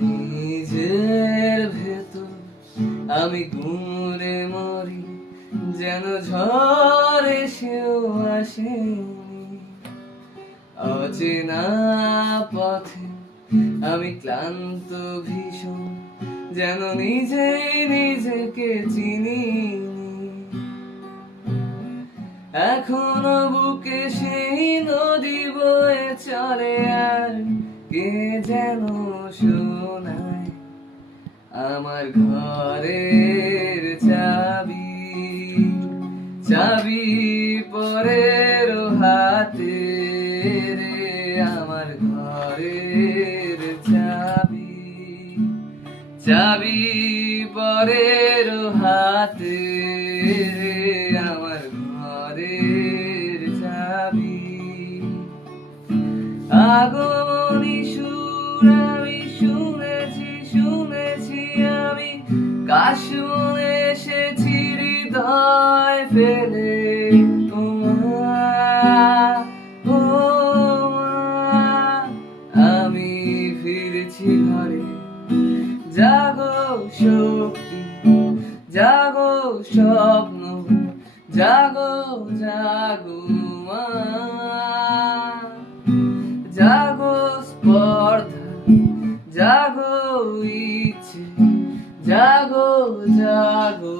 নিজের ভেতর আমি ঘুরে মরি, যেন ঝড় এসেও আসেনি। অচেনা পথে আমি ক্লান্ত ভীষণ, যেন নিজেই নিজেকে চিনি। এখনো বুকে সেই নদী বয়ে চলে, আর কে যেন শোনায় আমার ঘরের চাবি। চাবি পরের হাতে রে, আমার ঘরের চাবি। চাবি পরের হাতে রে, আমার ঘরের চাবি। আগমনী সুর আমি শুনেছি, শুনেছি আমি কাশ মনে এসেছি হৃদয় ফেলে। ও মা, আমি ফিরছি ঘরে। জাগো শক্তি, জাগো স্বপ্ন, জাগো জাগো মা। জাগো স্পর্ধা, জাগো ইচ্ছে, জাগো জাগো।